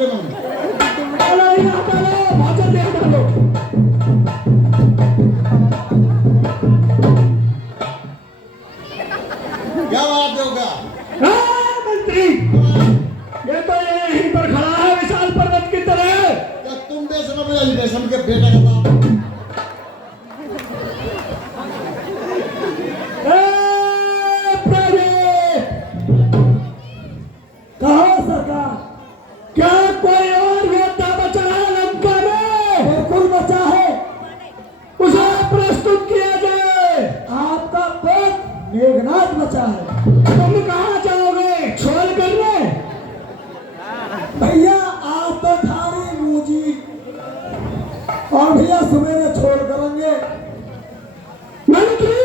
के नाम चलो यहाँ डालो, भाजन दे डालो। क्या बात होगा? हाँ मंत्री, ये तो यहीं पर खड़ा है विशाल पर्वत की तरह। क्या तुम बेशरम या बेशरम के बेटे का बाप? कहो सरकार, क्या कोई और योद्धा बचा है लंका में? बिल्कुल बचा है, उसे प्रस्तुत किया जाए। आपका पुत्र मेघनाथ बचा है। तुम कहाँ जाओगे? छोड़ करने? भैया आप तो थारी मूजी, और भैया सवेरे छोड़ करेंगे। मंत्री,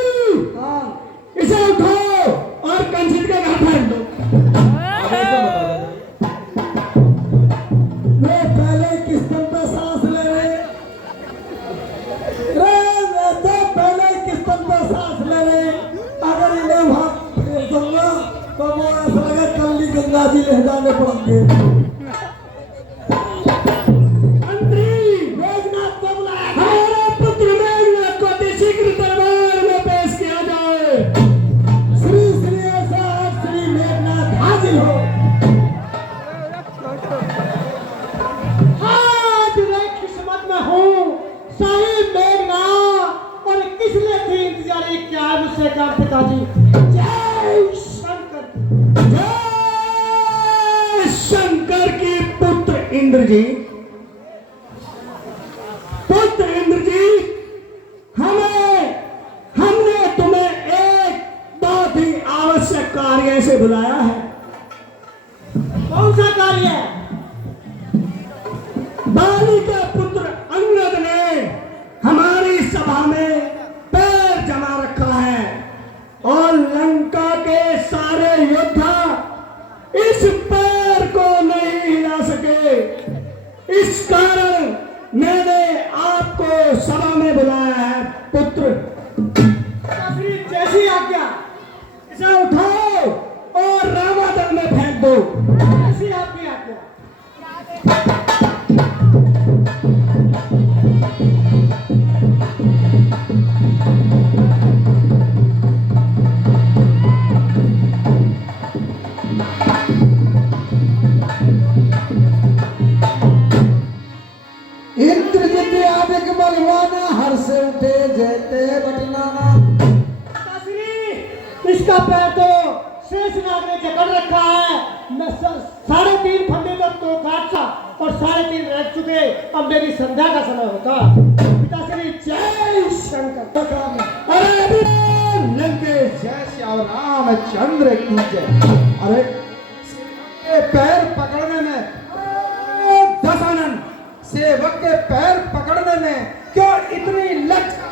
हाँ, इसे उठाओ और कंसिल के घर फेंक दो। वे पहले किस दम पे सांस ले रहे? वे तो पहले किस दम पे सांस ले रहे? अगर इन्हें वहां भेज दूंगा तो वो ऐसा लगे कल्ली गंगा जी ले जाने पड़ेंगे। मंत्री, मेघनाथ को बुलाया। हमारे पुत्र मेघनाथ को शीघ्र दरबार में पेश किया जाए। श्री श्री साहब श्री मेघनाथ हाजिर हो। आज मैं किस्मत में हूँ साहिब मेघनाथ, और किस लिए थी इंतजारी? क्या है मुझसे काम पिताजी? जय शंकर, जय शंकर की पुत्र इंद्रजीत। पुत्र इंद्रजीत, हमने तुम्हें एक बहुत ही आवश्यक कार्य से बुलाया है। कौन सा कार्य? बाली के पुत्र अंगद ने हमारी सभा में पैर जमा रखा है, और लंका के सारे योद्धा इस पैर को नहीं हिला सके। इस कारण मैंने आपको सभा में बुलाया है। पुत्र, जैसी आज्ञा। इसे उठाओ और रामादल में फेंक दो। ऐसी आपकी आज्ञा। इंद्रजित आदिक बलवाना, हर से उठे जयते बटनाना। इसका पैर तो शेषनाग ने जकड़ रखा है। मैं 3.5 फंदे तक तो काट सा, और 3.5 रह चुके। अब मेरी संध्या का समय होता। पिताश्री जय शंकर। अरे लंकेश जय श्याम रामचंद्र की जय। अरे पैर पकड़ने में, दशानन सेवक के पैर पकड़ने में क्यों इतनी लज्जा?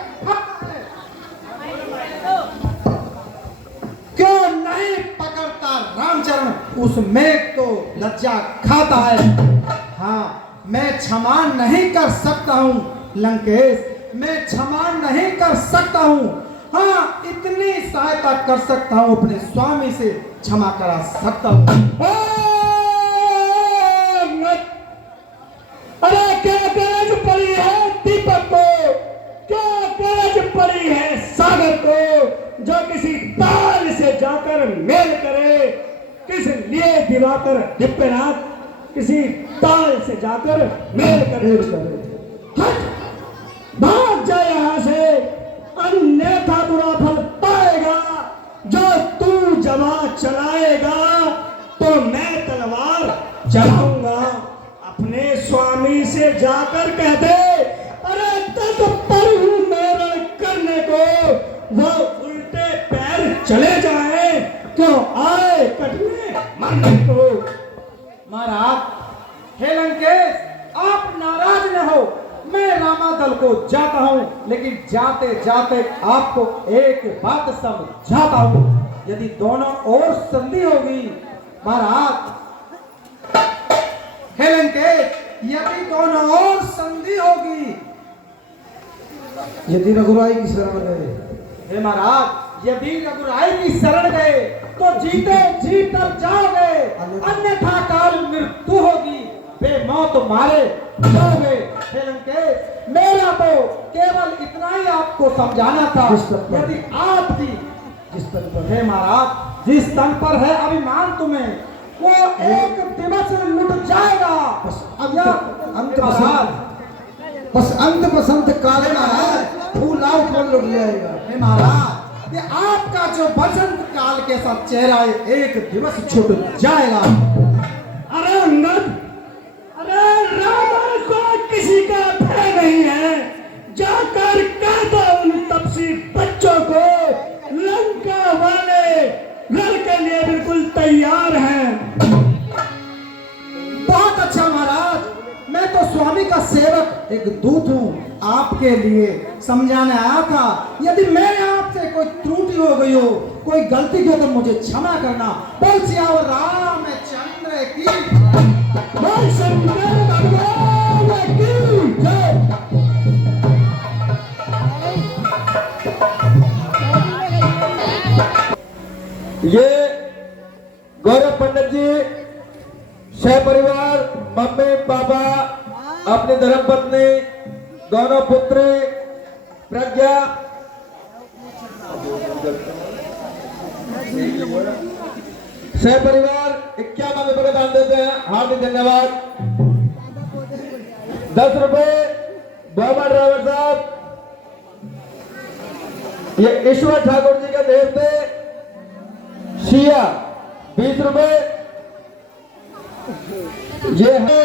क्यों नहीं पकड़ता रामचरण? उस मेघ को लज्जा खाता है। हाँ, मैं क्षमा नहीं कर सकता हूँ लंकेश, मैं क्षमा नहीं कर सकता हूँ। हाँ, इतनी सहायता कर सकता हूँ, अपने स्वामी से क्षमा करा सकता हूँ। अरे क्या गरज पड़ी है दीपक को? क्या गरज पड़ी है सागर को, जो किसी ताल से जाकर मेल करे? किस लिए दिवाकर दिव्यनाथ किसी ताल से जाकर मेल करे? हट, भाग जा यहाँ से, अन्यथा बुरा फल पाएगा। जो तू जमा चलाएगा तो मैं तलवार चलाऊंगा। अपने स्वामी से जाकर कह दे, अरे तक पर हूं मेरण करने को, वो उल्टे पैर चले जाए, क्यों आए कटने मरने को। महाराज हे लंकेश, आप नाराज न हो, मैं रामादल को जाता हूं, लेकिन जाते जाते आपको एक बात समझाता हूं। यदि दोनों ओर संधि होगी महाराज, हे लंकेश, यदि दोनों ओर संधि होगी, यदि रघुराई की शरण गए, हे महाराज, यदि रघुराई की शरण गए तो जीते जी तर जाओगे, अन्यथा काल मृत्यु होगी। बहुत मारे जाओगे। हे लंकेश, मेरा तो केवल इतना ही आपको समझाना था। यदि आपकी जिस तन पर है महाराज, जिस तन पर है अभिमान तुम्हें, वो एक दिवस लुट जाएगा। अब अंत महाराज, बस अंत बसंत काले महाराज फूल आओ फूल लुट जाएगा। हे महाराज, ये आपका जो बसंत काल के साथ चेहरा है, एक दिवस छूट जाएगा। अरे अंगद, अरे रावण को किसी का भय नहीं है। जाकर कह दो उन तपसी बच्चों को, लंका वाले रण के लिए बिल्कुल तैयार हैं। बहुत अच्छा महाराज, मैं तो स्वामी का सेवक एक दूत हूँ, आपके लिए समझाने आया था। यदि मेरे आपसे कोई त्रुटि हो गई हो, कोई गलती हो तो मुझे क्षमा करना। बोल सियावर रामचंद्र की, बोल शंकर भगवान की जय। ये गौरव पंडित जी सह परिवार, मम्मी पापा, अपनी धर्मपत्नी, दोनों पुत्री प्रज्ञा, सह परिवार 51 रुपए का दान देते हैं। हार्दिक धन्यवाद। 10 रुपए बाबा ड्राइवर साहब, ये ईश्वर ठाकुर जी के देवते शिया 20 रुपए। ये है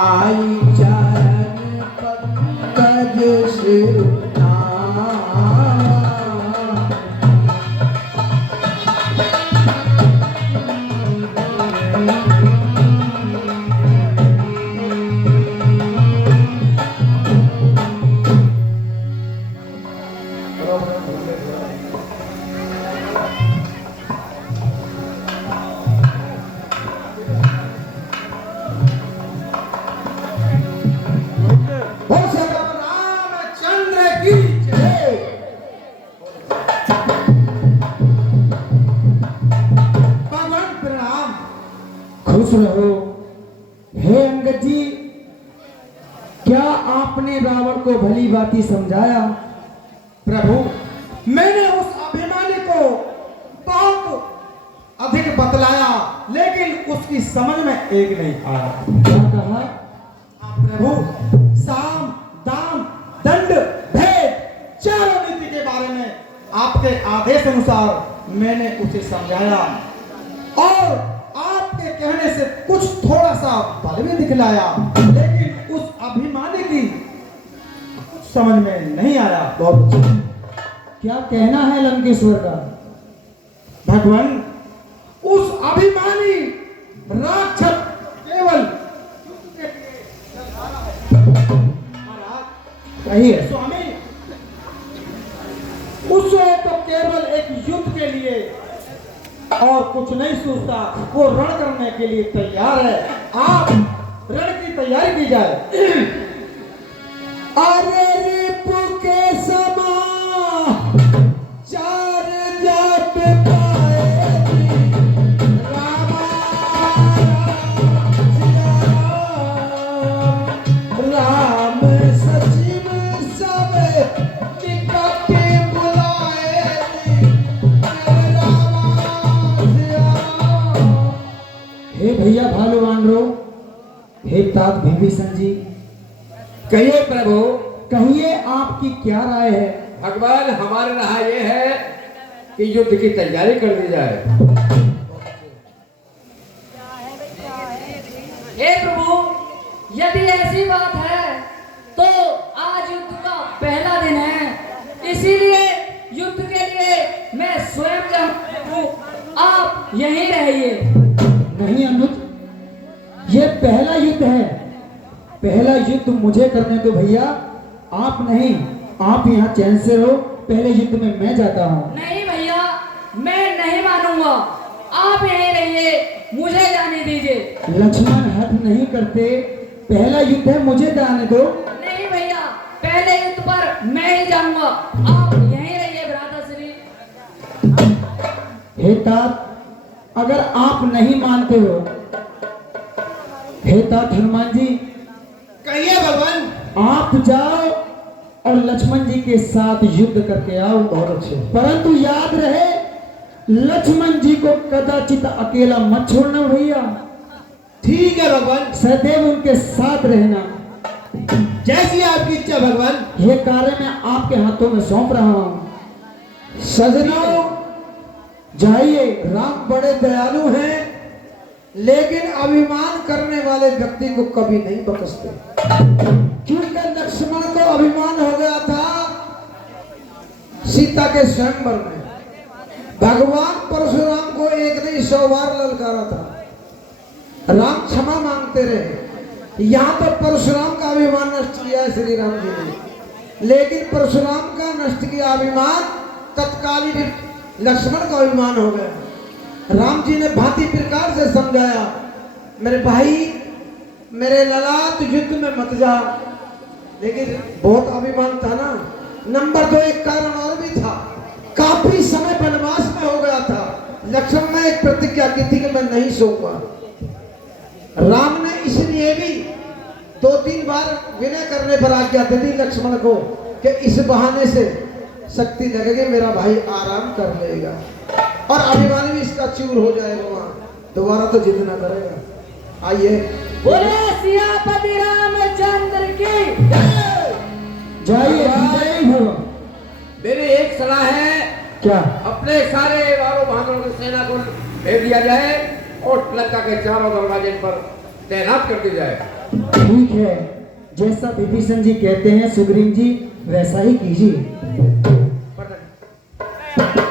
आई चरण पंकज सिरुना, खुश रहो। हे अंगद जी, क्या आपने रावण को भली बाती समझाया? प्रभु, मैंने उस अभिमानी को बहुत अधिक बतलाया, लेकिन उसकी समझ में एक नहीं आया। क्या कहा? प्रभु, साम दाम दंड भेद चारों नीति के बारे में आपके आदेश अनुसार मैंने उसे समझाया और आपके कहने से कुछ थोड़ा सा बल भी दिखलाया, लेकिन उस अभिमानी की समझ में नहीं आया। बहुत अच्छा। क्या कहना है लंकेश्वर का? भगवान, उस अभिमानी राक्षस केवल कहिए स्वामी, उसे तो केवल एक युद्ध के लिए और कुछ नहीं सोचता, वो रण करने के लिए तैयार है। आप रण की तैयारी की जाए। अरे रिपु के समा चार जात पाएगी, रामा राम सचिव सब निकटे बुलाएगी। हे भैया भालू वानरो, हे तात विभीषण जी, कहिए प्रभु। कहिए आपकी क्या राय है? भगवान, हमारी राय ये है कि युद्ध की तैयारी कर दी जाए। हे प्रभु, यदि ऐसी बात है तो आज युद्ध का पहला दिन है, इसीलिए युद्ध के लिए मैं स्वयं जाऊं, आप यहीं रहिए। नहीं अनुज, ये पहला युद्ध है। पहला युद्ध मुझे करने दो भैया, आप नहीं। आप यहाँ चैन से रहो, पहले युद्ध में मैं जाता हूँ। नहीं भैया, मैं नहीं मानूंगा, आप यहीं रहिए, मुझे जाने दीजिए। लक्ष्मण हठ नहीं करते, पहला युद्ध है, मुझे जाने दो। नहीं भैया, पहले युद्ध पर मैं ही जाऊंगा, आप यहीं रहिए भ्राता श्री। हे हे तात, अगर आप नहीं मानते हो, हे तात हनुमान जी, कहिए भगवान। आप जाओ और लक्ष्मण जी के साथ युद्ध करके आओ। बहुत अच्छे। परंतु याद रहे, लक्ष्मण जी को कदाचित अकेला मत छोड़ना भैया। ठीक है भगवान, सदैव उनके साथ रहना। जैसी आपकी इच्छा भगवान। ये कार्य मैं आपके हाथों में सौंप रहा हूं। सजनों, जाइए। राम बड़े दयालु हैं, लेकिन अभिमान करने वाले व्यक्ति को कभी नहीं बख्शते। क्योंकि लक्ष्मण को अभिमान हो गया था सीता के स्वयंवर में। भगवान परशुराम को एक नहीं 100 बार ललकारा था। राम क्षमा मांगते रहे। यहाँ तो परशुराम का अभिमान नष्ट किया है श्री राम जी ने, लेकिन परशुराम का नष्ट किया अभिमान तत्कालीन लक्ष्मण का अभिमान हो गया। राम जी ने भांति प्रकार से समझाया, मेरे भाई, मेरे ललाट युद्ध में मत जा। लेकिन बहुत अभिमान था ना। नंबर 2, एक कारण और भी था, काफी समय वनवास में हो गया था। लक्ष्मण ने एक प्रतिज्ञा की थी कि मैं नहीं सोऊंगा। राम ने इसलिए भी 2-3 बार विनय करने पर आज्ञा दे दी लक्ष्मण को कि इस बहाने से शक्ति लगेगी, मेरा भाई आराम कर लेगा और अभिमान भी इसका चूर हो जाएगा, वहां दोबारा तो जिद ना करेगा। आइए, बोले सियापति रामचंद्र की जाइए। जय हो। मेरी एक सलाह है, क्या? अपने सारे 12 बहादुरों की सेना को भेज दिया जाए और लंका के चारों दरवाजे पर तैनात कर दी जाए। ठीक है, जैसा विभीषण जी कहते हैं सुग्रीव जी, वैसा ही कीजिए। पता नहीं।